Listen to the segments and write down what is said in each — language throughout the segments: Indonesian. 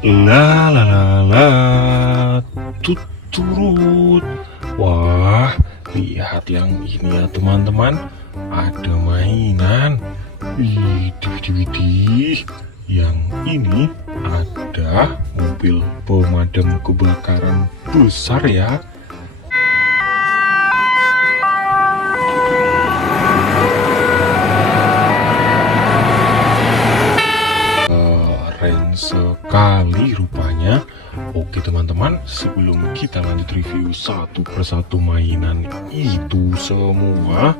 La la la la, turut. Wah, lihat yang ini ya teman-teman. Ada mainan. Widih, widih, widih. Yang ini ada mobil pemadam kebakaran besar ya. Keren sekali rupanya. Oke teman-teman, sebelum kita lanjut review satu persatu mainan itu semua,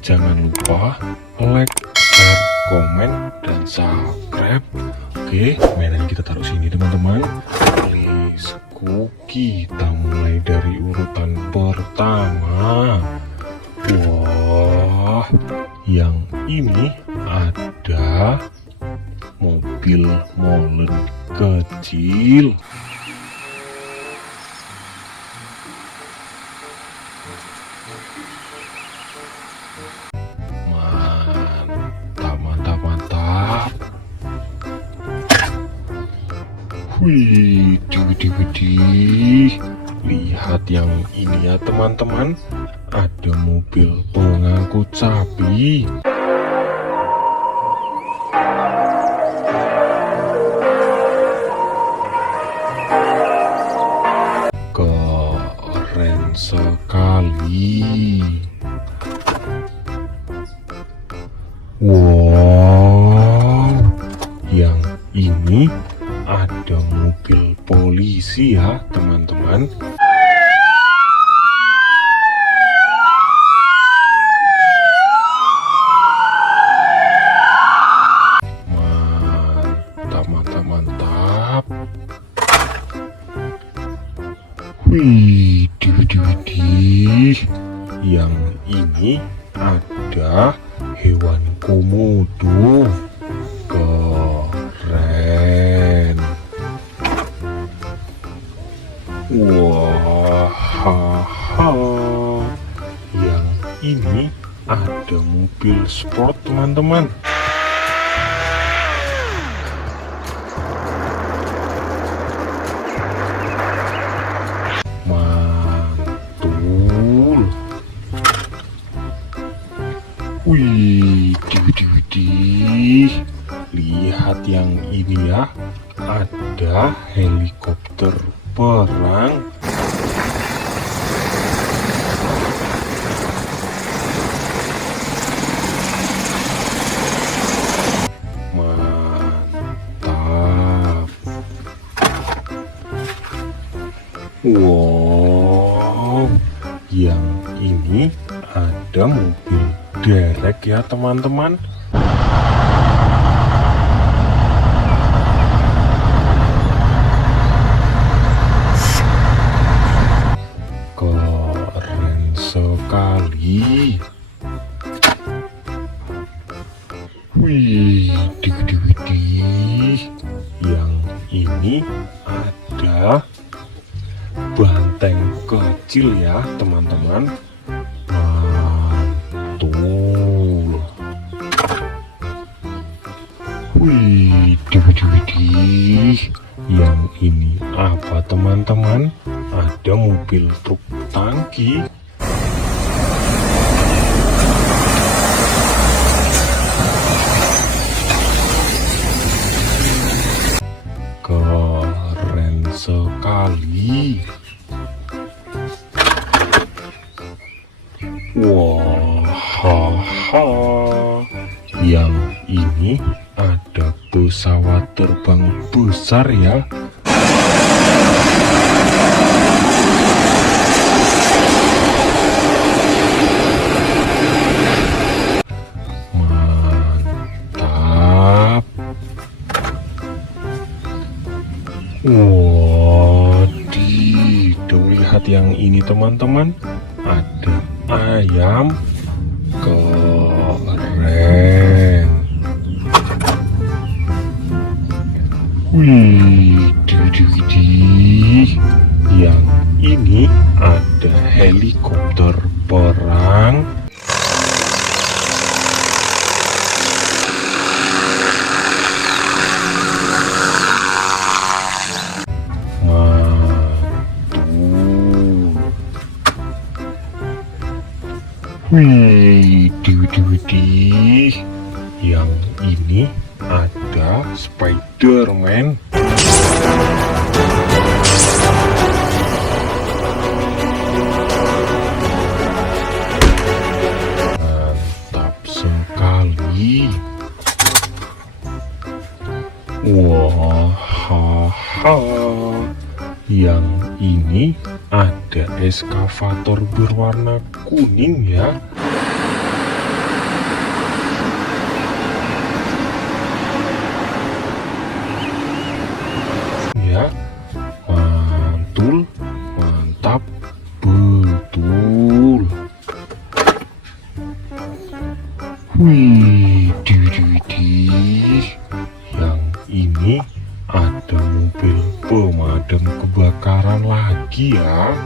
jangan lupa like, share, komen, dan subscribe. Oke, mainan kita taruh sini teman-teman. Let's go, kita mulai dari urutan pertama. Wah, yang ini ada mobil molen kecil. Mantap, mantap, mantap. Widih, widih, widih. Lihat yang ini ya teman-teman. Ada mobil pengangkut sapi. Keren sekali. Wow, yang ini ada mobil polisi ya teman-teman. Mantap, mantap, mantap. Widih, widih, widih. Yang ini ada hewan komodo. Keren. Wah, yang ini ada mobil sport teman-teman. Mantul. Widih, widih, widih. Lihat yang ini ya. Ada helikopter perang. Mantap. Wow, yang ini ada mobil derek ya teman-teman. Keren sekali. Widih, widih, widih. Yang ini ada banteng kecil ya teman-teman. Mantul. Widih, widih, widih. Yang ini apa teman-teman? Ada mobil truk tangki. Keren sekali. Wah, yang ini ada pesawat terbang besar ya. Mantap. Waduh, lihat yang ini teman-teman. Ada ayam. Keren. Widih, widih, widih. Yang ini ada helikopter perang. Wih, widih. Yang ini ada Spider-Man. Mantap sekali. Wah, yang ini ada eskavator berwarna kuning ya. Ya, mantap betul. Wih, yang ini ada mobil pemadam kebakaran lagi ya.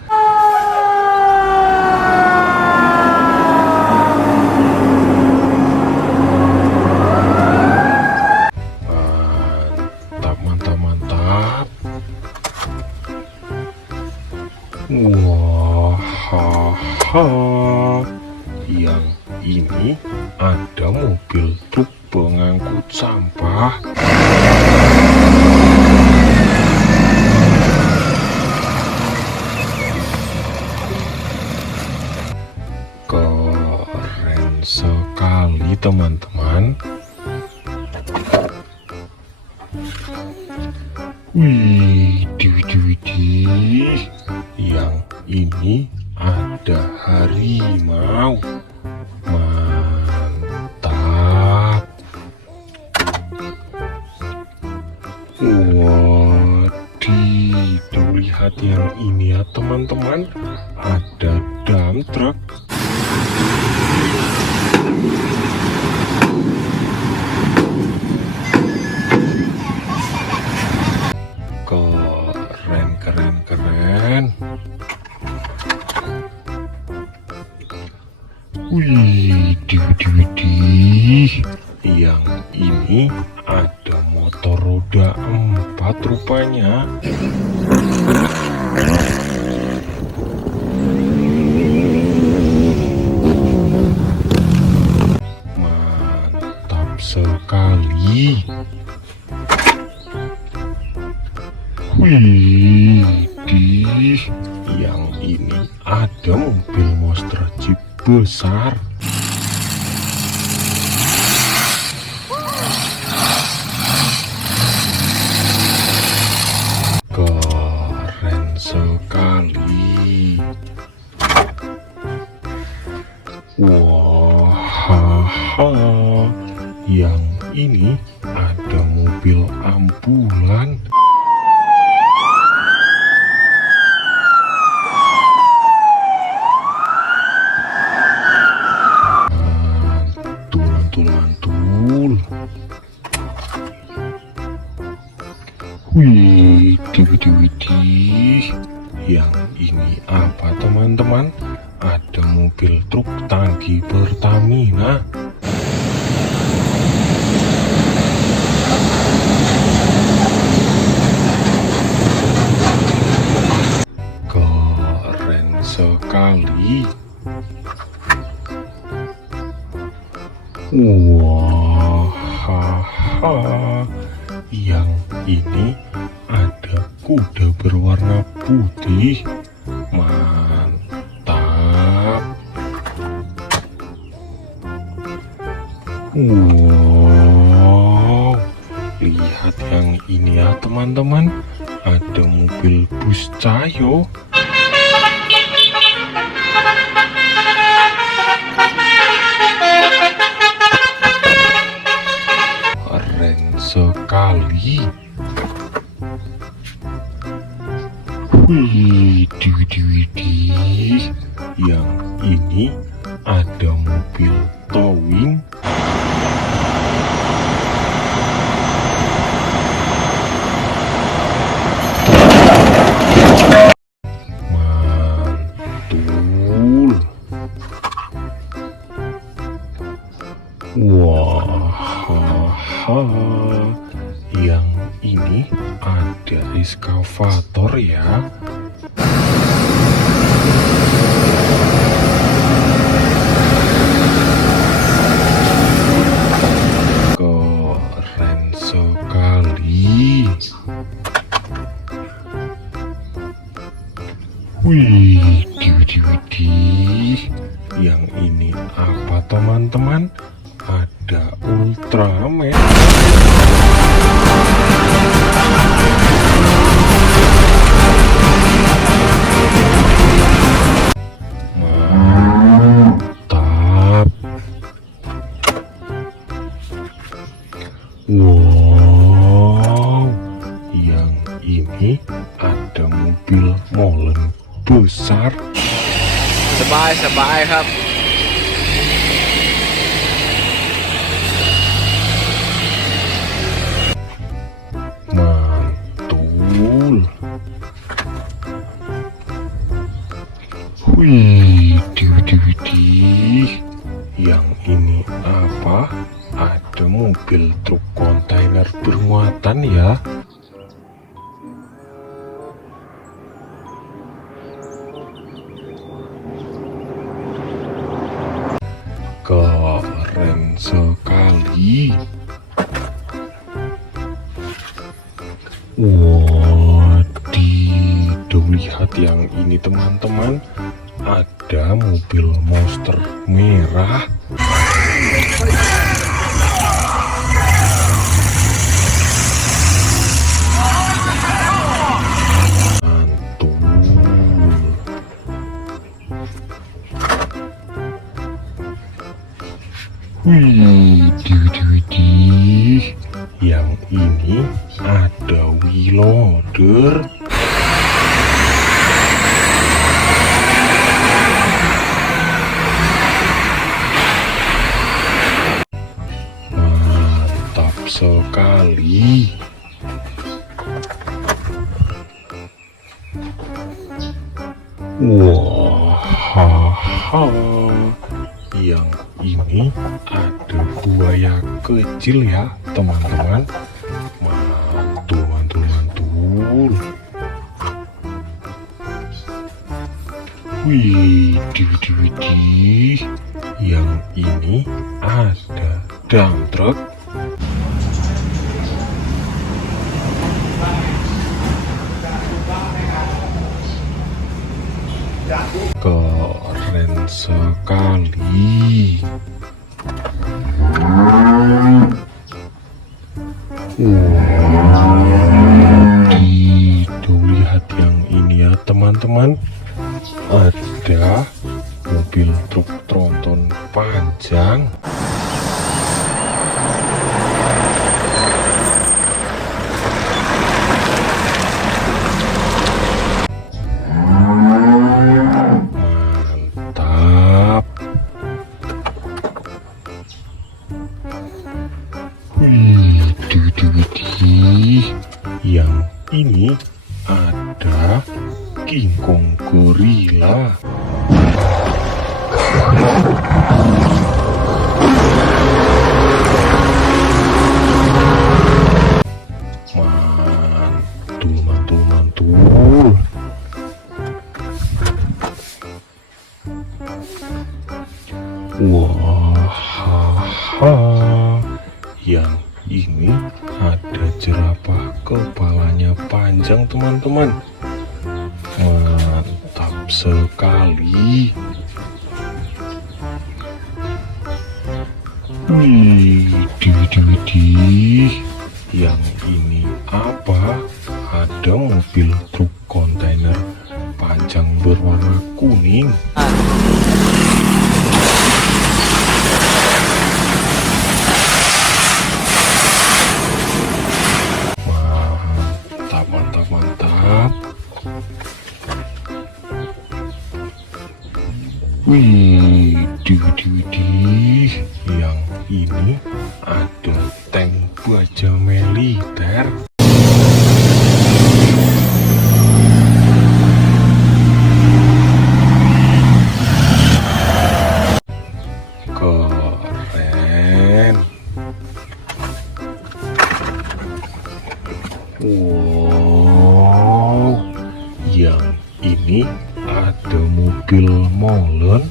Mantap. Wah, yang ini ada mobil truk pengangkut sampah. Keren sekali teman-teman. Wih, yang ini ada harimau. Mantap. Tuh lihat yang ini ya teman-teman, ada dump truck. Keren. Wih, yang ini ada motor roda 4 rupanya. Mantap sekali. Wih, yang ini ada mobil monster jeep besar. Keren sekali. Wah, yang ini ada mobil ambulan. Mantul. Wih, yang ini apa teman-teman? Ada mobil truk tangki Pertamina. Keren sekali. Wah, yang ini ada kuda berwarna putih. Mantap. Wow, lihat yang ini ya teman-teman, ada mobil bus Cayo. Sekali. Wih, yang ini ada mobil towing. Mantul. Wah, yang ini ada eskavator ya. Wih, yang ini apa teman-teman? Ada Ultraman. Mantap. Wow, yang ini ada mobil molen besar. สบายครับ Mantul. Wih, yang ini apa? Ada mobil truk kontainer bermuatan ya. Keren sekali. Wadidaw, lihat yang ini teman-teman. Ada mobil monster merah. Wih, yang ini ada Wheeloader. Mantap sekali. Wah, yang ini ada buaya kecil ya teman-teman. Mantul. Wih, yang ini ada dump truck. Keren sekali. Lihat yang ini ya teman-teman. Ada mobil truk tronton panjang. Mantap. Yang ini ada King Kong gorila. Mantul. Wah, yang ini ada jerapah kepalanya panjang teman-teman. Mantap sekali. Yang ini apa? Ada mobil truk kontainer panjang berwarna kuning. Mantap. Wih, yang ini ada tank baja militer. Keren. Wow, yang ini ada mobil molen.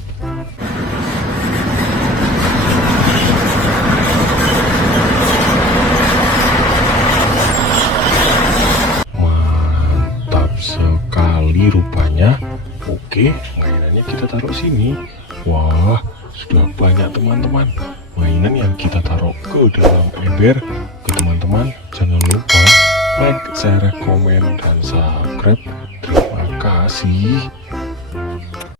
sekali rupanya. Oke, mainannya kita taruh sini. Wah, sudah banyak teman-teman mainan yang kita taruh ke dalam ember. Ke teman-teman, jangan lupa like, share, komen, dan subscribe. Terima kasih.